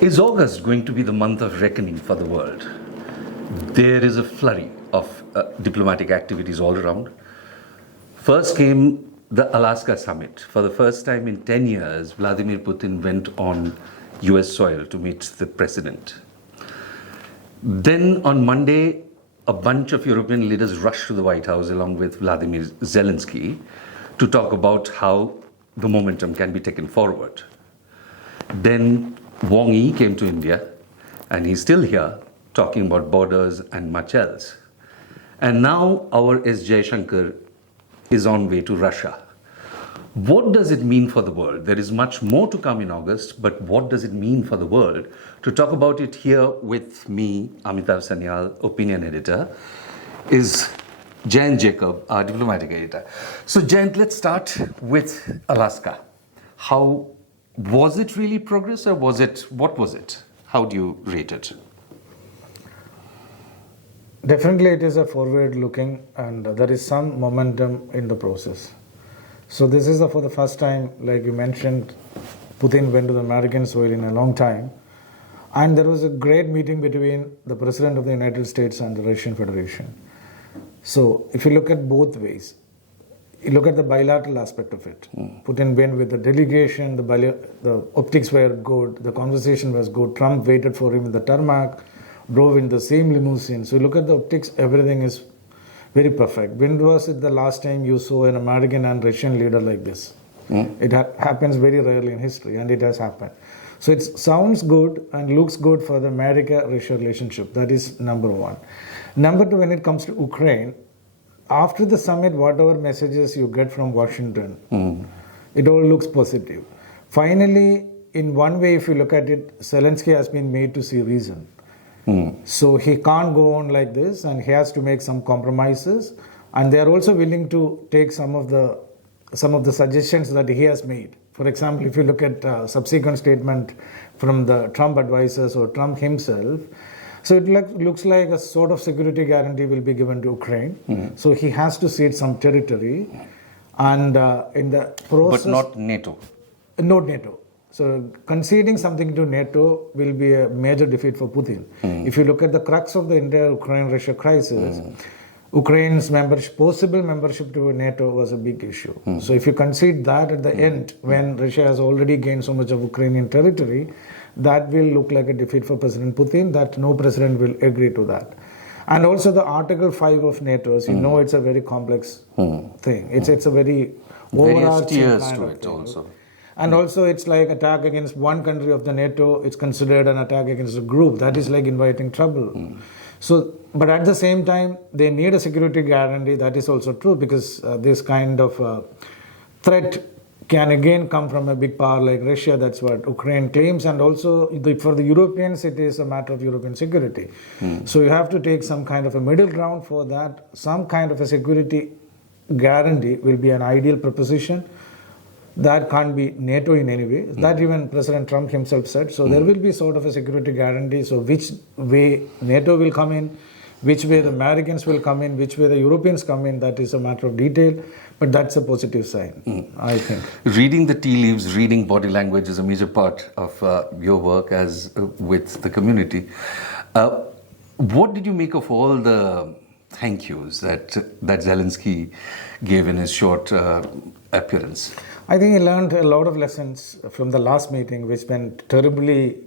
Is August going to be the month of reckoning for the world? There is a flurry of diplomatic activities all around. First came the Alaska summit. For the first time in 10 years, Vladimir Putin went on US soil to meet the president. Then on Monday, a bunch of European leaders rushed to the White House along with Vladimir Zelenskyy to talk about how the momentum can be taken forward. Then Wang Yi came to India, and he's still here talking about borders and much else. And now our S. Jaishankar is on way to Russia. What does it mean for the world? There is much more to come in August, but what does it mean for the world? To talk about it here with me, Amitava Sanyal, opinion editor, is Jayanth Jacob, our diplomatic editor. So Jayanth, let's start with Alaska. How was it really progress, or what was it? How do you rate it? Definitely it is a forward looking, and there is some momentum in the process. So this is for the first time, like you mentioned, Putin went to the American soil in a long time. And there was a great meeting between the President of the United States and the Russian Federation. So if you look at both ways, you look at the bilateral aspect of it. Putin went with the delegation, the optics were good, the conversation was good. Trump waited for him in the tarmac, drove in the same limousine. So you look at the optics, everything is very perfect. When was it the last time you saw an American and Russian leader like this? It happens very rarely in history, and it has happened. So it sounds good and looks good for the America-Russia relationship. That is number one. Number two, when it comes to Ukraine, after the summit, whatever messages you get from Washington, it all looks positive. Finally, in one way, if you look at it, Zelenskyy has been made to see reason. So he can't go on like this, and he has to make some compromises. And they are also willing to take some of the suggestions that he has made. For example, if you look at subsequent statement from the Trump advisors or Trump himself, so it looks like a sort of security guarantee will be given to Ukraine. So he has to cede some territory, and in the process, but not NATO. Not NATO. So conceding something to NATO will be a major defeat for Putin. If you look at the crux of the entire Ukraine-Russia crisis, Ukraine's possible membership to NATO was a big issue. So if you concede that at the end, when Russia has already gained so much of Ukrainian territory, that will look like a defeat for President Putin, that no president will agree to that. And also the Article 5 of NATO, as you know, it's a very complex thing. It's a very overarching kind of thing. Also. And also it's like attack against one country of the NATO, it's considered an attack against a group. That is like inviting trouble. So, but at the same time, they need a security guarantee. That is also true, because this kind of threat can again come from a big power like Russia. That's what Ukraine claims. And also for the Europeans, it is a matter of European security. So you have to take some kind of a middle ground for that. Some kind of a security guarantee will be an ideal proposition. That can't be NATO in any way. That even President Trump himself said. So there will be sort of a security guarantee. So which way NATO will come in, which way the Americans will come in, which way the Europeans come in, that is a matter of detail. But that's a positive sign, I think. Reading the tea leaves, reading body language is a major part of your work as with the community. What did you make of all the thank yous that Zelenskyy gave in his short appearance? I think he learned a lot of lessons from the last meeting, which went terribly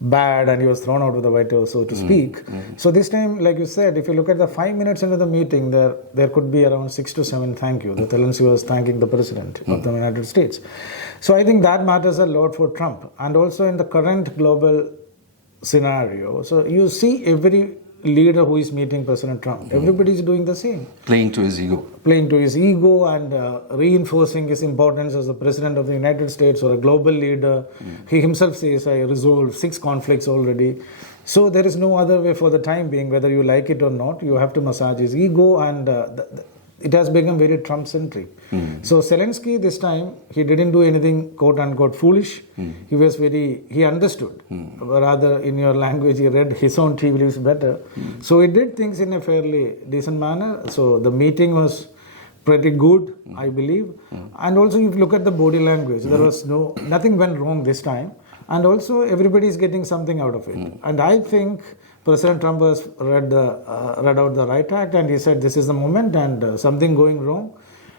bad, and he was thrown out of the White House, so to speak. So this time, like you said, if you look at the 5 minutes into the meeting, there could be around 6 to 7 thank you. The Zelenskyy was thanking the President of the United States. So I think that matters a lot for Trump. And also in the current global scenario, so you see every leader who is meeting President Trump, everybody is doing the same. Playing to his ego and reinforcing his importance as the President of the United States or a global leader. He himself says, I resolved 6 conflicts already. So there is no other way for the time being, whether you like it or not. You have to massage his ego, and it has become very Trump-centric. So Zelenskyy this time, he didn't do anything quote-unquote foolish. He understood. Rather, in your language, he read his own tea leaves better. So he did things in a fairly decent manner. So the meeting was pretty good, I believe. And also, if you look at the body language, there was nothing went wrong this time. and also everybody is getting something out of it. And I think President Trump has read out the right act, and he said this is the moment, and something going wrong,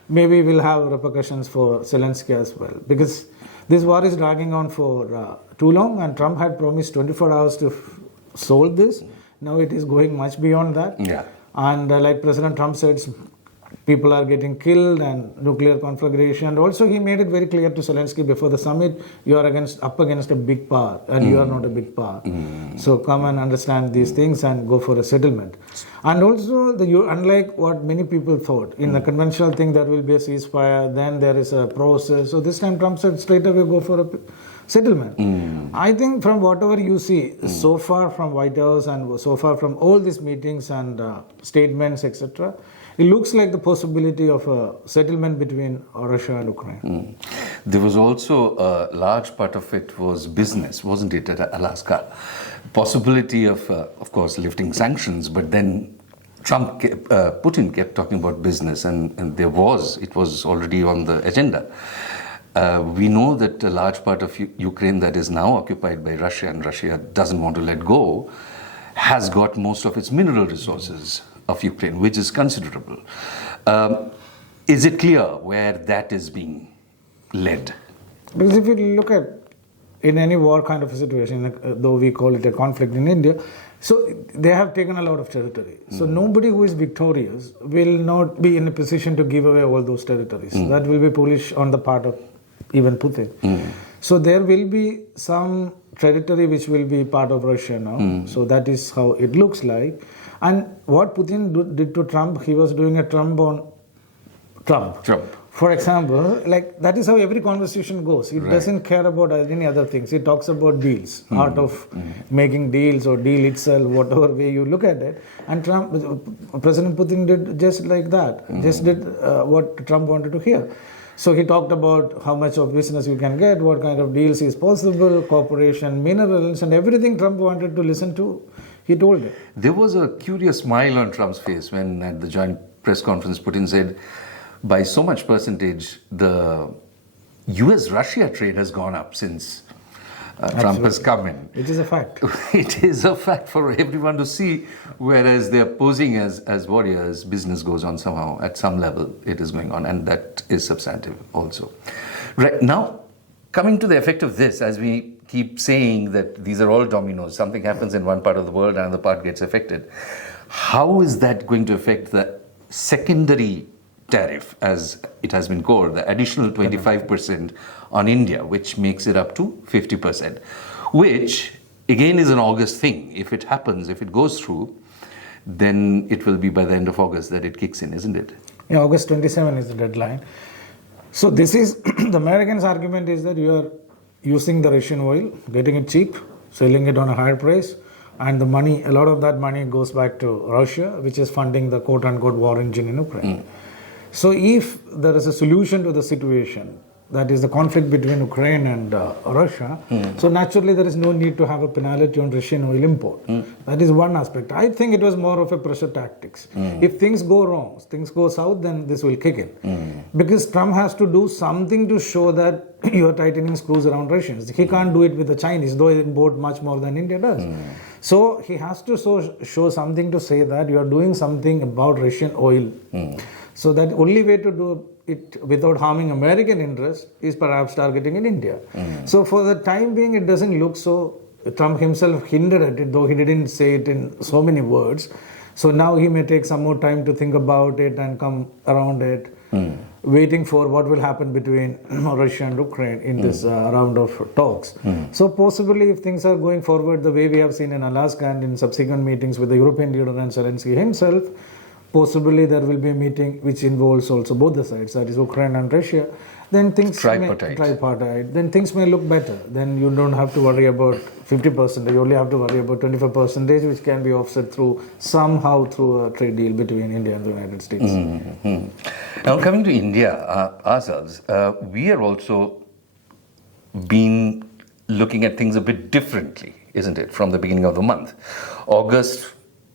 maybe we'll have repercussions for Zelenskyy as well, because this war is dragging on for too long, and Trump had promised 24 hours to solve this. Now it is going much beyond that. Yeah. And like President Trump said, people are getting killed and nuclear conflagration. And also he made it very clear to Zelenskyy before the summit, you are up against a big power and you are not a big power. So come and understand these things and go for a settlement. And also, unlike what many people thought, in the conventional thing there will be a ceasefire, then there is a process. So this time Trump said straight away go for a settlement. I think from whatever you see so far from White House and so far from all these meetings and statements, etc., it looks like the possibility of a settlement between Russia and Ukraine. There was also a large part of it was business, wasn't it, at Alaska? Possibility of course, lifting sanctions, but then Putin kept talking about business, and it was already on the agenda. We know that a large part of Ukraine that is now occupied by Russia, and Russia doesn't want to let go, has got most of its mineral resources of Ukraine, which is considerable. Is it clear where that is being led? Because if you look at in any war kind of a situation, though we call it a conflict in India, so they have taken a lot of territory. So nobody who is victorious will not be in a position to give away all those territories. That will be foolish on the part of even Putin. So there will be some territory which will be part of Russia now. So that is how it looks like. And what Putin did to Trump, he was doing a Trump on Trump. For example, like that is how every conversation goes. He doesn't care about any other things. He talks about deals, art of making deals or deal itself, whatever way you look at it. And President Putin did just like that, just did what Trump wanted to hear. So he talked about how much of business you can get, what kind of deals is possible, cooperation, minerals, and everything Trump wanted to listen to, he told it. There was a curious smile on Trump's face when at the joint press conference Putin said, by so much percentage, the US-Russia trade has gone up since Trump has come in. It is a fact. It is a fact for everyone to see, whereas they're posing as warriors, business goes on somehow, at some level it is going on, and that is substantive also. Right, now, coming to the effect of this, as we keep saying that these are all dominoes, something happens in one part of the world, another part gets affected. How is that going to affect the secondary tariff, as it has been called, the additional 25% on India, which makes it up to 50%, which again is an August thing. If it happens, if it goes through, then it will be by the end of August that it kicks in, isn't it? Yeah, August 27 is the deadline. So this is, the Americans' argument is that you are using the Russian oil, getting it cheap, selling it on a higher price, and the money, a lot of that money goes back to Russia, which is funding the quote-unquote war engine in Ukraine. So if there is a solution to the situation, that is the conflict between Ukraine and Russia, so naturally there is no need to have a penalty on Russian oil import. That is one aspect. I think it was more of a pressure tactics. If things go wrong, things go south, then this will kick in. Because Trump has to do something to show that you are tightening screws around Russians. He can't do it with the Chinese, though they import much more than India does. So he has to show something to say that you are doing something about Russian oil. So that only way to do it without harming American interests is perhaps targeting in India. So for the time being, it doesn't look so. Trump himself hinted at it, though he didn't say it in so many words. So now he may take some more time to think about it and come around it, waiting for what will happen between Russia and Ukraine in this round of talks. So possibly if things are going forward the way we have seen in Alaska and in subsequent meetings with the European leader and Zelenskyy himself, possibly there will be a meeting which involves also both the sides, that is Ukraine and Russia, then things tripartite, then things may look better. Then you don't have to worry about 50%, you only have to worry about 25%, which can be offset somehow through a trade deal between India and the United States. Now coming to India ourselves, we are also been looking at things a bit differently, isn't it, from the beginning of the month. August,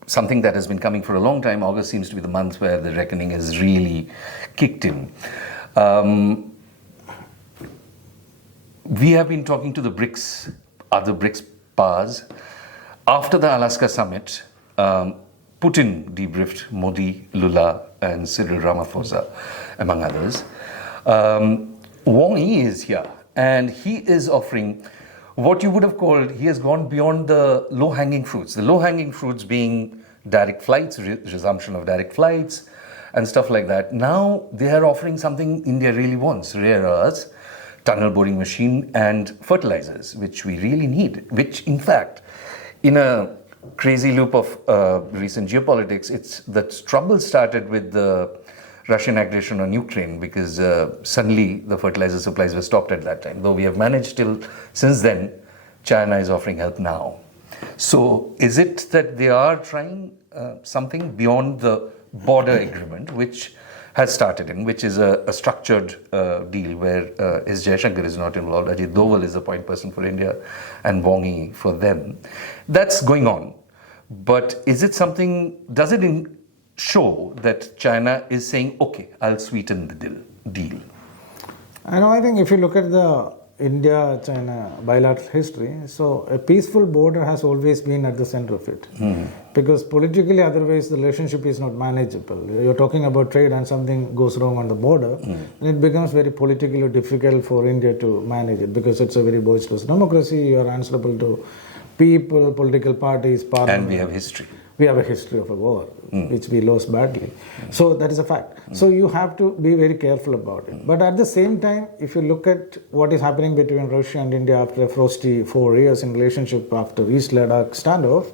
something that has been coming for a long time, August seems to be the month where the reckoning has really kicked in. we have been talking to the BRICS, other BRICS powers. After the Alaska summit, Putin debriefed Modi, Lula, and Cyril Ramaphosa, among others. Wang Yi is here, and he is offering what you would have called, he has gone beyond the low-hanging fruits. The low-hanging fruits being direct flights, resumption of direct flights, and stuff like that. Now they are offering something India really wants, rare earths, tunnel boring machine, and fertilizers, which we really need, which in fact, in a crazy loop of recent geopolitics, the trouble started with the Russian aggression on Ukraine, because suddenly the fertilizer supplies were stopped at that time. Though we have managed since then, China is offering help now. So is it that they are trying something beyond the border agreement, which has started in, which is a structured deal where S. Jaishankar is not involved, Ajit Doval is the point person for India, and Wang Yi for them. That's going on. But is it something, does it show that China is saying, okay, I'll sweeten the deal? I think if you look at the India-China bilateral history, so a peaceful border has always been at the center of it. Because politically, otherwise, the relationship is not manageable. You're talking about trade and something goes wrong on the border, and it becomes very politically difficult for India to manage it, because it's a very boisterous democracy. You are answerable to people, political parties, parliament. And we have history. We have a history of a war, which we lost badly. So that is a fact. So you have to be very careful about it. But at the same time, if you look at what is happening between Russia and India after a frosty 4 years in relationship after East Ladakh standoff,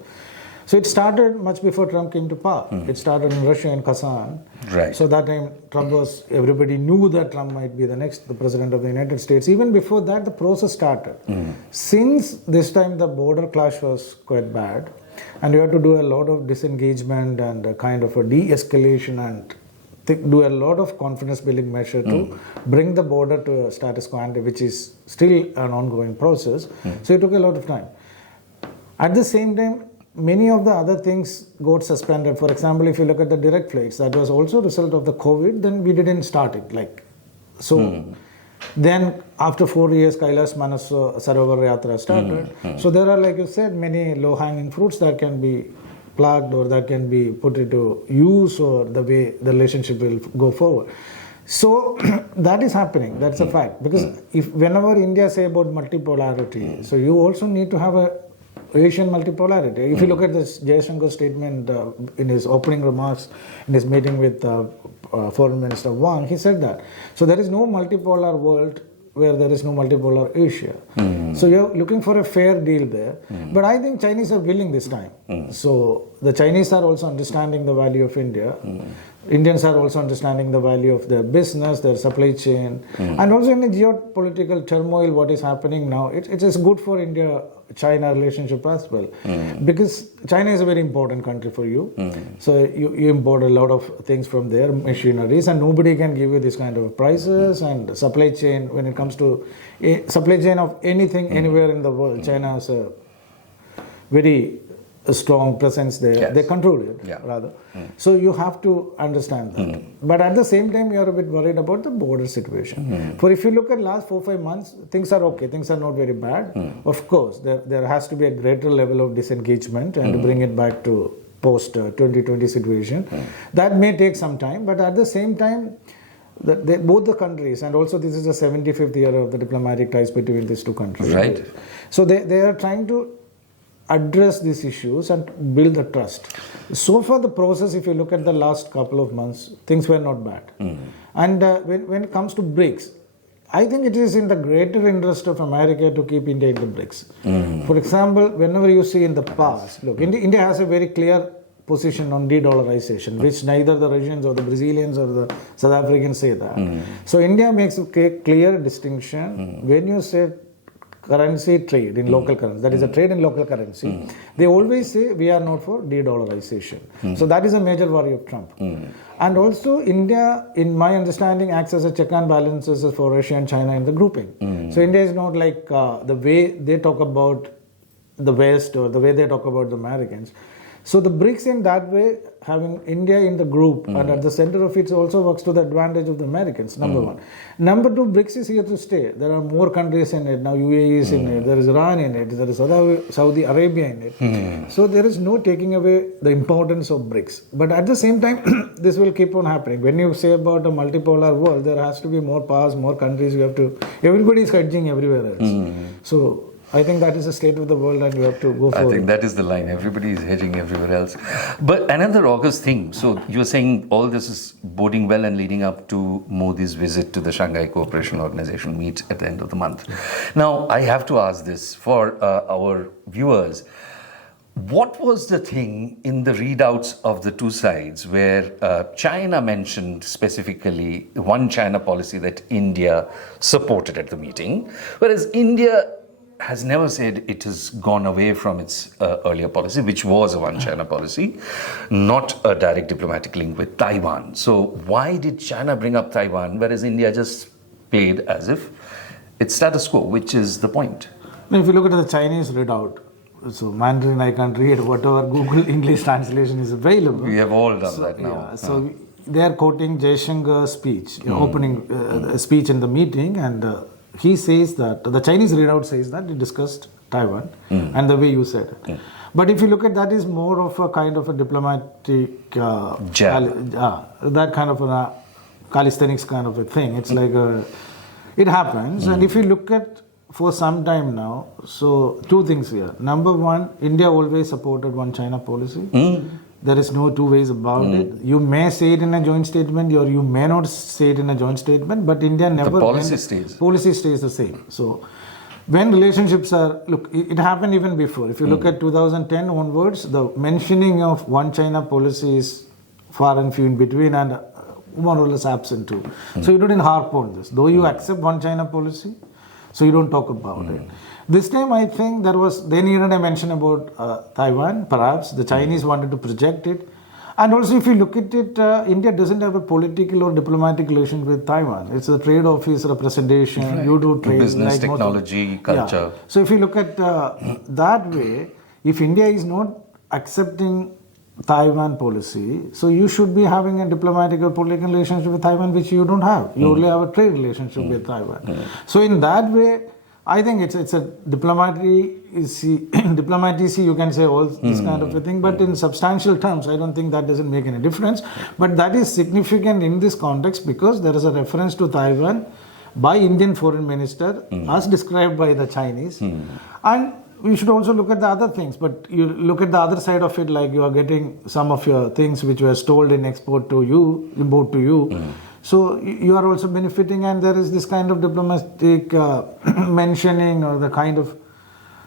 so it started much before Trump came to power. It started in Russia in Kazan. Right. So that time everybody knew that Trump might be the president of the United States. Even before that, the process started. Since this time the border clash was quite bad, and you have to do a lot of disengagement and a kind of a de-escalation and do a lot of confidence building measure to bring the border to a status quo, which is still an ongoing process. So it took a lot of time. At the same time, many of the other things got suspended. For example, if you look at the direct flights, that was also a result of the COVID, then we didn't start it. Then after 4 years, Kailash Manas Sarovar Yatra started. So there are, like you said, many low-hanging fruits that can be plugged or that can be put into use, or the way the relationship will go forward. So that is happening. That's a fact. Because whenever India say about multipolarity, so you also need to have a Asian multipolarity. If you look at this Jaishankar statement in his opening remarks in his meeting with Foreign Minister Wang, he said that. So there is no multipolar world where there is no multipolar Asia. So you're looking for a fair deal there. But I think Chinese are willing this time. So the Chinese are also understanding the value of India. Indians are also understanding the value of their business, their supply chain. And also in the geopolitical turmoil, what is happening now, it is good for India-China relationship as well. Because China is a very important country for you. So you import a lot of things from their machineries, and nobody can give you this kind of prices and supply chain. When it comes to supply chain of anything, anywhere in the world, China has a very strong presence there. Yes. They control it, rather. So you have to understand that. But at the same time, you are a bit worried about the border situation. For if you look at last 4-5 months, things are okay. Things are not very bad. Of course, there has to be a greater level of disengagement and to bring it back to post-2020 situation. That may take some time, but at the same time, both the countries, and also this is the 75th year of the diplomatic ties between these two countries. Right. So they are trying to address these issues and build the trust. So far the process, if you look at the last couple of months, things were not bad. And when it comes to BRICS, I think it is in the greater interest of America to keep India in the BRICS. For example, whenever you see in the past, look, India has a very clear position on de-dollarization, which neither the Russians or the Brazilians or the South Africans say that. So India makes a clear distinction when you say currency trade in local currency, that is a trade in local currency, they always say we are not for de-dollarization. So that is a major worry of Trump. And also India, in my understanding, acts as a check and balances for Russia and China in the grouping. So India is not like the way they talk about the West or the way they talk about the Americans. So the BRICS in that way, having India in the group and at the center of it also works to the advantage of the Americans, number one. Number two, BRICS is here to stay. There are more countries in it. Now UAE is in it. There is Iran in it. There is Saudi Arabia in it. So there is no taking away the importance of BRICS. But at the same time, this will keep on happening. When you say about a multipolar world, there has to be more powers, more countries. You have to, everybody is hedging everywhere else. So I think that is the state of the world and you have to go for it. I think that is the line. Everybody is hedging everywhere else. But another August thing. So you're saying all this is boding well and leading up to Modi's visit to the Shanghai Cooperation Organization meet at the end of the month. Now, I have to ask this for our viewers. What was the thing in the readouts of the two sides where China mentioned specifically one China policy that India supported at the meeting, whereas India has never said it has gone away from its earlier policy, which was a one China policy, not a direct diplomatic link with Taiwan. So why did China bring up Taiwan, whereas India just played as if it's status quo, which is the point? Now, if you look at the Chinese readout, so Mandarin I can read whatever Google English translation is available. We have all done that now. Yeah, so they are quoting Jaishankar's speech, opening speech in the meeting, and he says that, the Chinese readout says that he discussed Taiwan and the way you said it. But if you look at that is more of a kind of a diplomatic, that kind of a calisthenics kind of a thing. It's like it happens. And if you look at for some time now, so two things here. Number one, India always supported one China policy. There is no two ways about it. You may say it in a joint statement or you may not say it in a joint statement, but India never... The policy stays. Policy stays the same. So when relationships are... Look, it happened even before. If you look at 2010 onwards, the mentioning of one China policy is far and few in between and more or less absent too. So you didn't harp on this. Though you accept one China policy, so you don't talk about it. This time I think they needed a mention about Taiwan, perhaps. The Chinese wanted to project it. And also if you look at it, India doesn't have a political or diplomatic relation with Taiwan. It's a trade office representation. Right. You do trade. Business, like technology, culture. Yeah. So if you look at that way, if India is not accepting Taiwan policy, so you should be having a diplomatic or political relationship with Taiwan, which you don't have. You only have a trade relationship with Taiwan. So in that way, I think it's a diplomacy, you can say all this kind of a thing, but in substantial terms, I don't think that doesn't make any difference. But that is significant in this context because there is a reference to Taiwan by Indian Foreign Minister as described by the Chinese. And we should also look at the other things, but you look at the other side of it, like you are getting some of your things which were stolen in export to you, import to you. So you are also benefiting, and there is this kind of diplomatic mentioning or the kind of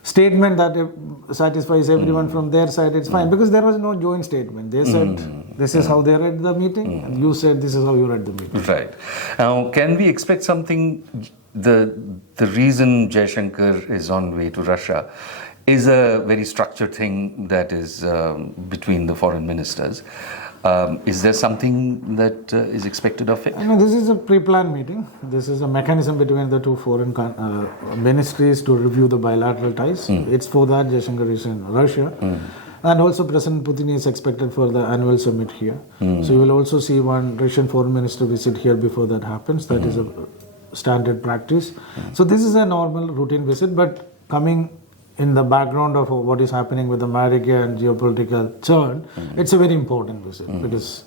statement that satisfies everyone from their side. It's fine because there was no joint statement. They said this is how they read the meeting, and you said this is how you read the meeting. Right. Now, can we expect something? The reason Jaishankar is on way to Russia is a very structured thing that is between the foreign ministers. Is there something that is expected of it? I mean, this is a pre-planned meeting. This is a mechanism between the two foreign ministries to review the bilateral ties. It's for that Jaishankar is in Russia. And also President Putin is expected for the annual summit here. So you will also see one Russian foreign minister visit here before that happens. That is a standard practice. So this is a normal routine visit, but coming in the background of what is happening with America and geopolitical turn, it's a very important visit because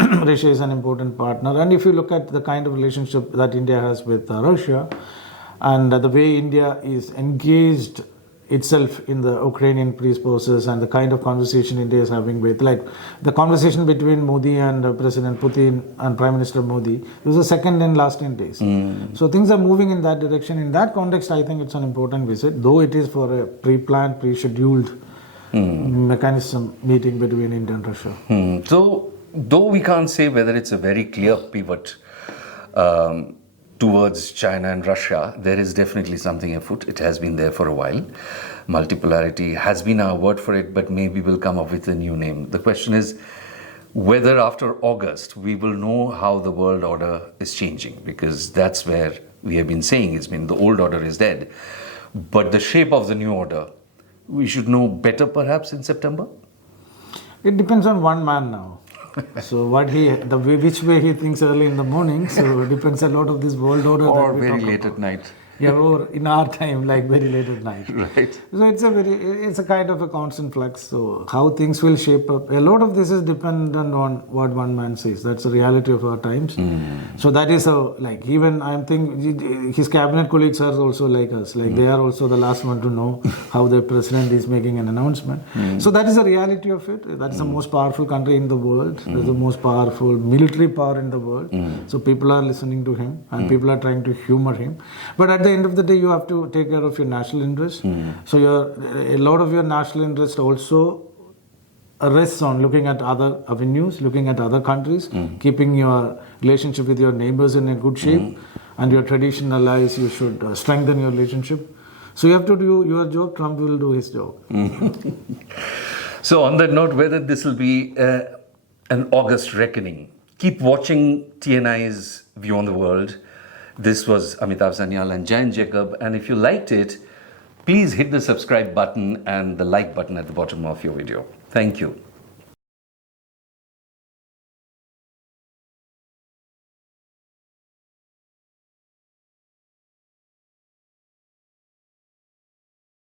Russia is an important partner. And if you look at the kind of relationship that India has with Russia and the way India is engaged itself in the Ukrainian peace process and the kind of conversation India is having with, like the conversation between Modi and President Putin and Prime Minister Modi, it was the second and last 10 days. So things are moving in that direction. In that context, I think it's an important visit, though it is for a pre-planned, pre-scheduled mechanism meeting between India and Russia. So, though we can't say whether it's a very clear pivot towards China and Russia, there is definitely something afoot. It has been there for a while. Multipolarity has been our word for it, but maybe we'll come up with a new name. The question is whether after August we will know how the world order is changing, because that's where we have been saying it's been the old order is dead. But the shape of the new order, we should know better perhaps in September? It depends on one man now. So which way he thinks early in the morning. So it depends a lot of this world order. Or that we very talk late about. at night. Yeah, or in our time, like very late at night. Right. So it's a kind of a constant flux. So how things will shape up, a lot of this is dependent on what one man says. That's the reality of our times. So that is like even I'm thinking his cabinet colleagues are also like us. Like they are also the last one to know how the president is making an announcement. So that is the reality of it. That's the most powerful country in the world. That's the most powerful military power in the world. So people are listening to him and people are trying to humor him. But at the end of the day, you have to take care of your national interest. So a lot of your national interest also rests on looking at other avenues, looking at other countries, keeping your relationship with your neighbors in a good shape, and your traditional allies, you should strengthen your relationship. So you have to do your job, Trump will do his job. So on that note, whether this will be an August reckoning, keep watching TNI's View on the World. This was Amitava, Sanyal and Jayanth Jacob, and if you liked it, please hit the subscribe button and the like button at the bottom of your video. Thank you.